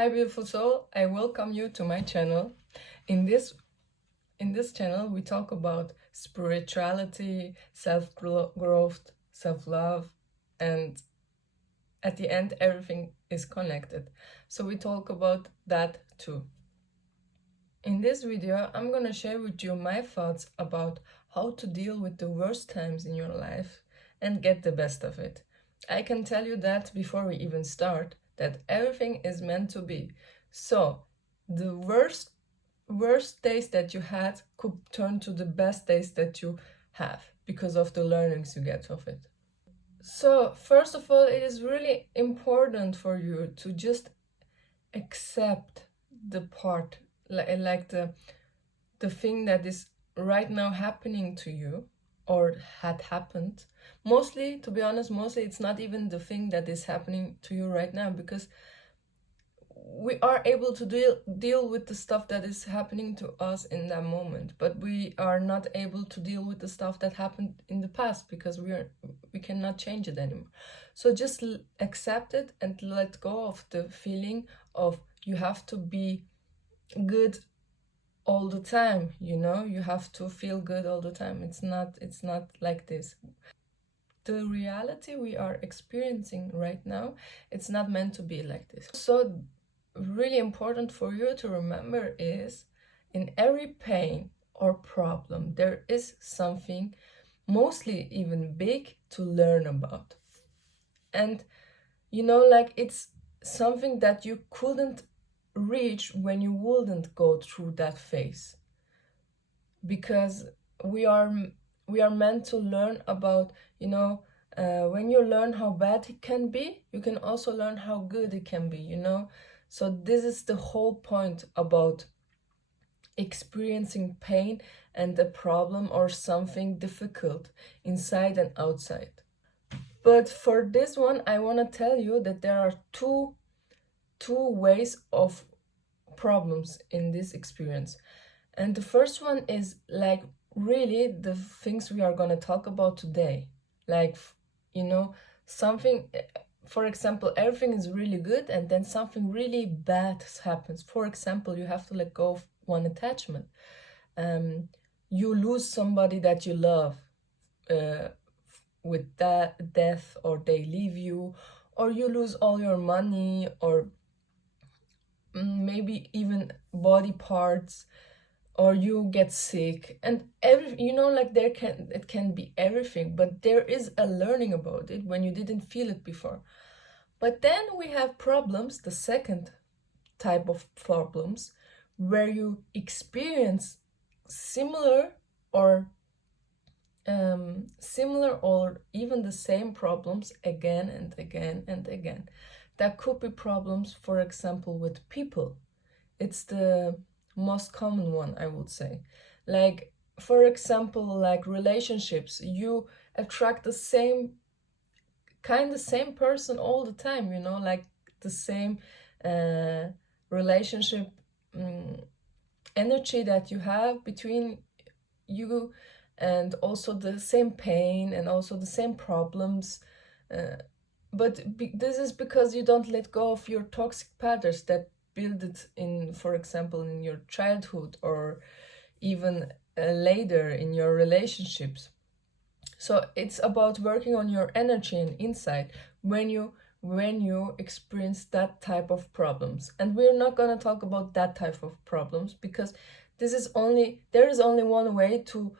Hi beautiful soul, I welcome you to my channel. In this channel we talk about spirituality, self-growth, self-love, and at the end everything is connected. So we talk about that too. In this video I'm gonna share with you my thoughts about how to deal with the worst times in your life and get the best of it. I can tell you that before we even start, that everything is meant to be. So the worst days that you had could turn to the best days that you have because of the learnings you get of it. So first of all, it is really important for you to just accept the part, like the thing that is right now happening to you or had happened. Mostly, to be honest, mostly it's not even the thing that is happening to you right now, because we are able to deal with the stuff that is happening to us in that moment, but we are not able to deal with the stuff that happened in the past because we cannot change it anymore. So just accept it and let go of the feeling of you have to be good all the time, you have to feel good all the time. It's not like this. The reality we are experiencing right now, it's not meant to be like this. So really important for you to remember is, in every pain or problem there is something, mostly even big, to learn about. And like, it's something that you couldn't reach when you wouldn't go through that phase, because we are meant to learn about, when you learn how bad it can be, you can also learn how good it can be. So this is the whole point about experiencing pain and a problem or something difficult inside and outside. But for this one, I want to tell you that there are two ways of problems in this experience. And the first one is, like, really the things we are going to talk about today. Like, something, for example, everything is really good and then something really bad happens. For example, you have to let go of one attachment. You lose somebody that you love with that death, or they leave you, or you lose all your money, or maybe even body parts, or you get sick, and like, it can be everything, but there is a learning about it when you didn't feel it before. But then we have problems, the second type of problems, where you experience similar or even the same problems again and again and again. That could be problems, for example, with people. It's the most common one, I would say. Like, for example, like relationships, you attract the same person all the time, like the same relationship energy that you have between you, and also the same pain and also the same problems. But this is because you don't let go of your toxic patterns that build it in, for example, in your childhood, or even later in your relationships. So it's about working on your energy and insight when you experience that type of problems. And we're not going to talk about that type of problems, because there is only one way to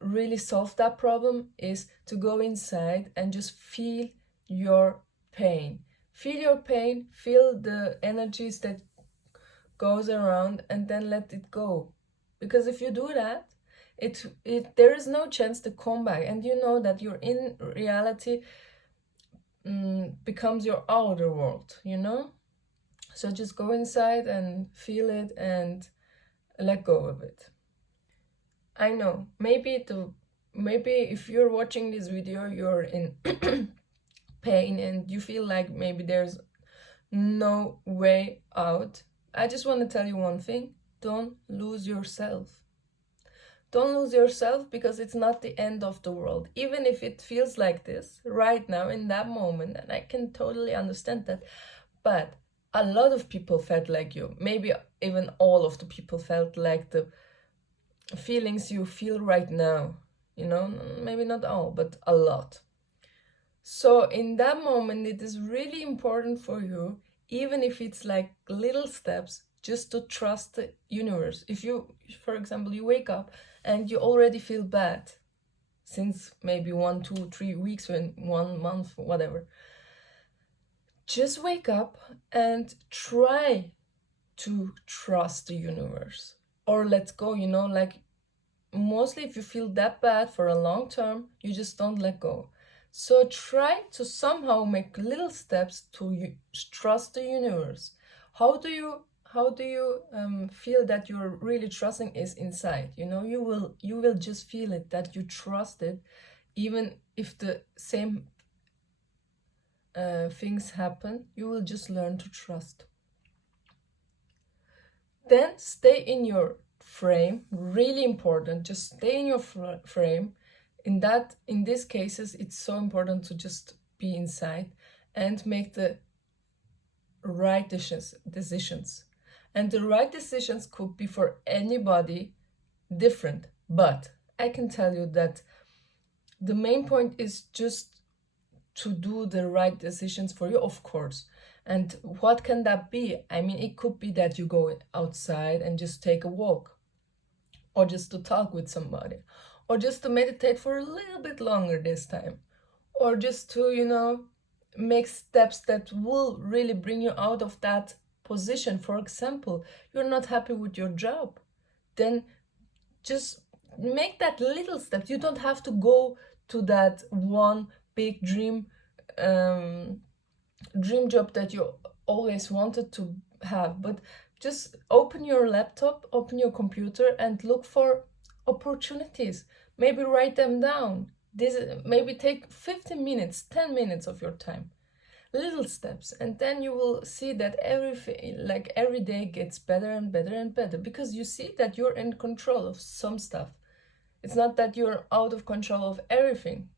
really solve that problem, is to go inside and just feel your pain. Feel your pain, feel the energies that goes around, and then let it go. Because if you do that, there is no chance to come back, and you know that your in reality becomes your outer world, So just go inside and feel it and let go of it. I know, maybe if you're watching this video, you're in pain and you feel like maybe there's no way out. I just want to tell you one thing: don't lose yourself. Don't lose yourself, because it's not the end of the world. Even if it feels like this right now in that moment, and I can totally understand that, but a lot of people felt like you. Maybe even all of the people felt like the feelings you feel right now. You know, maybe not all, but a lot. So in that moment, it is really important for you, even if it's like little steps, just to trust the universe. If you, for example, you wake up and you already feel bad since maybe 1, 2, 3 weeks, when 1 month, whatever, just wake up and try to trust the universe, or let go, you know, like mostly if you feel that bad for a long term, you just don't let go. So try to somehow make little steps to trust the universe. How do you feel that you're really trusting is inside? You know, you will just feel it, that you trust it, even if the same things happen. You will just learn to trust. Then stay in your frame. Really important. Just stay in your frame. In these cases, it's so important to just be inside and make the right decisions. And the right decisions could be for anybody different. But I can tell you that the main point is just to do the right decisions for you, of course. And what can that be? I mean, it could be that you go outside and just take a walk, or just to talk with somebody, or just to meditate for a little bit longer this time, or just to, you know, make steps that will really bring you out of that position. For example, you're not happy with your job, then just make that little step. You don't have to go to that one big dream job that you always wanted to have, but just open your laptop, open your computer, and look for opportunities. Maybe write them down. Maybe take 15 minutes, 10 minutes of your time. Little steps, and then you will see that every day gets better and better and better, because you see that you're in control of some stuff. It's not that you're out of control of everything,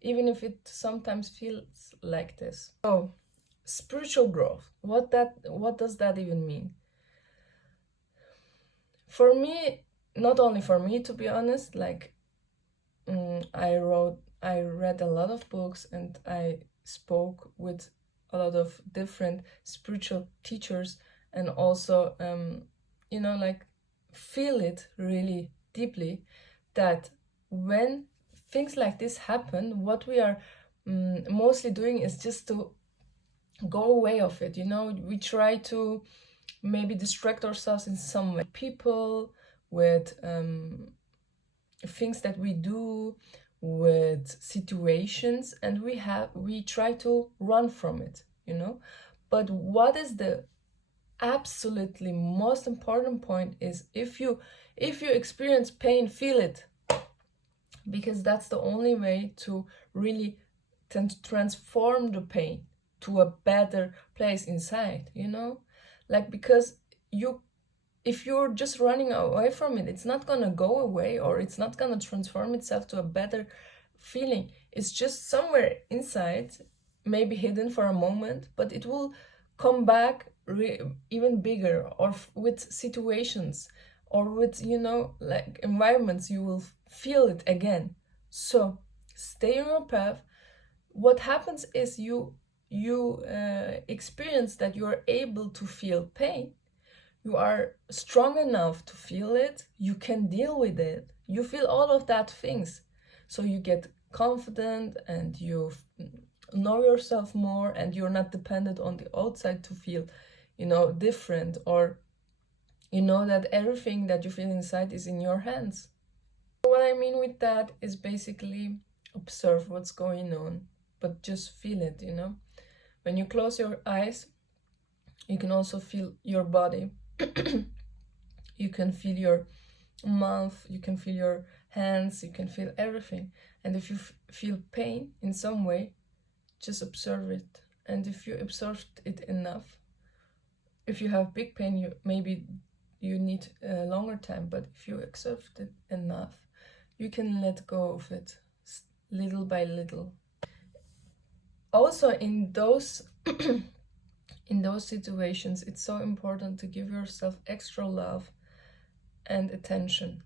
even if it sometimes feels like this. So, spiritual growth. What does that even mean? For me, not only for me, to be honest, like I read a lot of books, and I spoke with a lot of different spiritual teachers, and also you know, like, feel it really deeply, that when things like this happen, what we are mostly doing is just to go away of it. You know, we try to maybe distract ourselves in some way, people, with things that we do, with situations, and we try to run from it, you know. But what is the absolutely most important point is, if you experience pain, feel it, because that's the only way to really transform the pain to a better place inside, you know. Like, because if you're just running away from it, it's not gonna go away, or it's not gonna transform itself to a better feeling. It's just somewhere inside, maybe hidden for a moment, but it will come back even bigger, or with situations, or with, you know, like environments, you will feel it again. So stay on your path. What happens is you experience that you are able to feel pain. You are strong enough to feel it. You can deal with it. You feel all of that things. So you get confident, and you know yourself more, and you're not dependent on the outside to feel, you know, different, or you know that everything that you feel inside is in your hands. What I mean with that is basically observe what's going on, but just feel it, you know. When you close your eyes, you can also feel your body. You can feel your mouth, you can feel your hands, you can feel everything. And if you feel pain in some way, just observe it. And if you observed it enough, if you have big pain, maybe you need a longer time, but if you observed it enough, you can let go of it little by little. Also, in in those situations, it's so important to give yourself extra love and attention.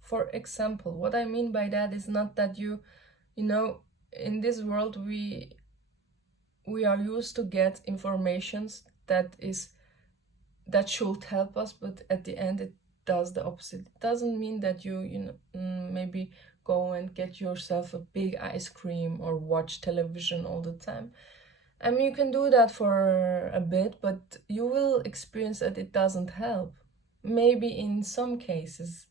For example, what I mean by that is not that you know, in this world we are used to get informations that should help us, but at the end it does the opposite. It doesn't mean that you know, maybe go and get yourself a big ice cream or watch television all the time. I mean, you can do that for a bit, but you will experience that it doesn't help. Maybe in some cases,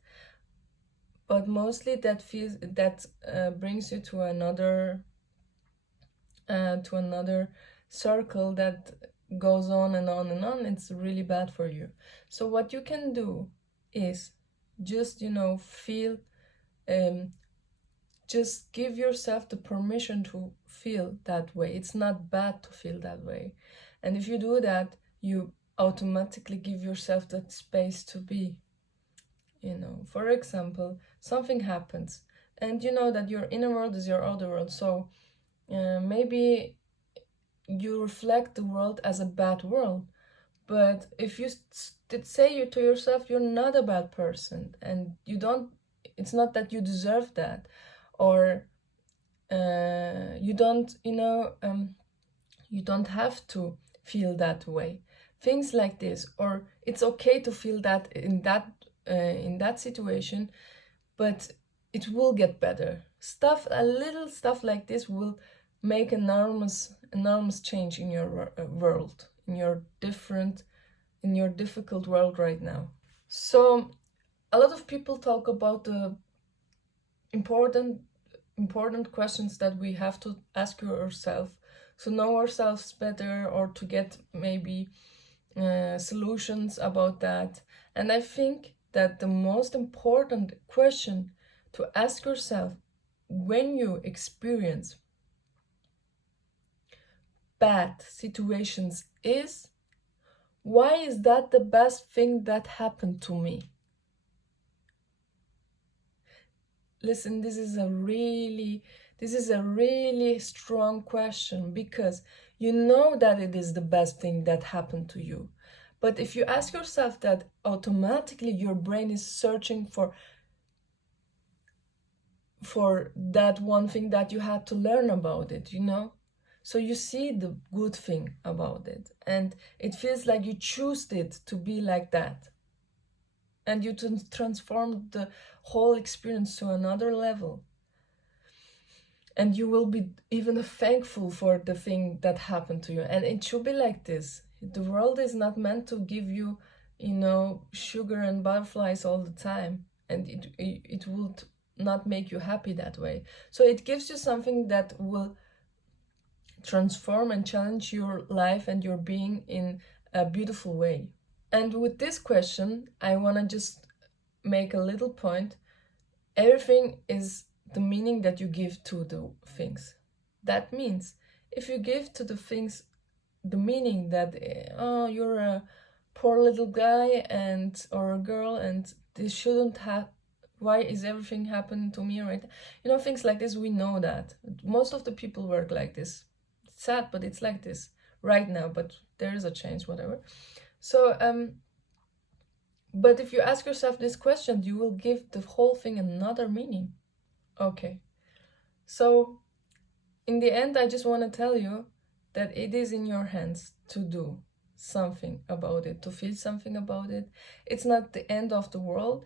but mostly that brings you to another circle that goes on and on and on. It's really bad for you. So what you can do is just, you know, feel, just give yourself the permission to feel that way. It's not bad to feel that way. And if you do that, you automatically give yourself that space to be. You know, for example, something happens and you know that your inner world is your outer world. So maybe you reflect the world as a bad world, but if you say you to yourself you're not a bad person, and you don't, it's not that you deserve that, or you don't, you know, you don't have to feel that way, things like this, or it's okay to feel that in that situation, but it will get better. A little stuff like this will make enormous change in your world, in your difficult world right now. So a lot of people talk about the important questions that we have to ask ourselves to know ourselves better, or to get maybe solutions about that. And I think that the most important question to ask yourself when you experience bad situations is, why is that the best thing that happened to me? Listen, this is a really strong question, because you know that it is the best thing that happened to you. But if you ask yourself that, automatically your brain is searching for that one thing that you had to learn about it, you know? So you see the good thing about it, and it feels like you chose it to be like that. And you transform the whole experience to another level. And you will be even thankful for the thing that happened to you. And it should be like this. The world is not meant to give you, you know, sugar and butterflies all the time. And it will not make you happy that way. So it gives you something that will transform and challenge your life and your being in a beautiful way. And with this question, I want to just make a little point. Everything is the meaning that you give to the things. That means if you give to the things the meaning that, oh, you're a poor little guy and or a girl, and this shouldn't have, why is everything happening to me right now? You know, things like this, we know that. Most of the people work like this. It's sad, but it's like this right now, but there is a change, whatever. So, but if you ask yourself this question, you will give the whole thing another meaning. Okay. So, in the end, I just want to tell you that it is in your hands to do something about it, to feel something about it. It's not the end of the world.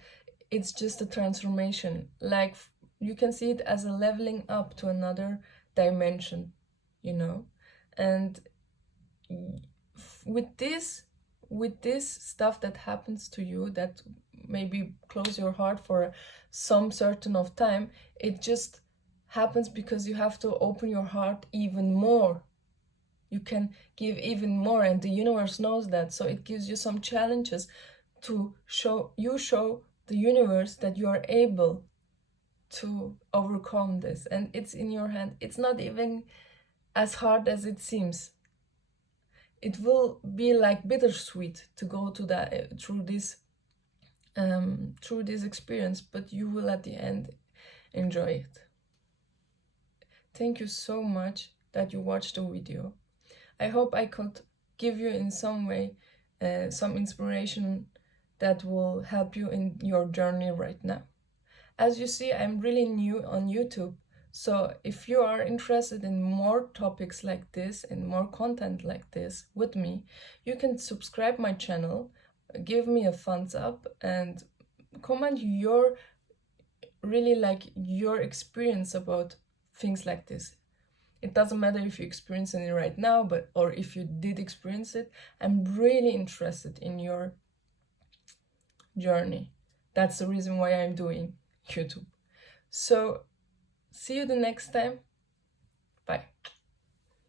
It's just a transformation. Like, you can see it as a leveling up to another dimension, you know? And with this stuff that happens to you, that maybe close your heart for some certain of time, it just happens because you have to open your heart even more. You can give even more, and the universe knows that. So it gives you some challenges to show the universe that you are able to overcome this, and it's in your hand. It's not even as hard as it seems. It will be like bittersweet to go to that through this experience, but you will at the end enjoy it. Thank you so much that you watched the video. I hope I could give you in some way some inspiration that will help you in your journey right now. As you see, I'm really new on YouTube, so if you are interested in more topics like this and more content like this with me, you can subscribe my channel, give me a thumbs up, and comment your really like your experience about things like this. It doesn't matter if you experience it right now, but or if you did experience it. I'm really interested in your journey. That's the reason why I'm doing YouTube. So see you the next time. Bye.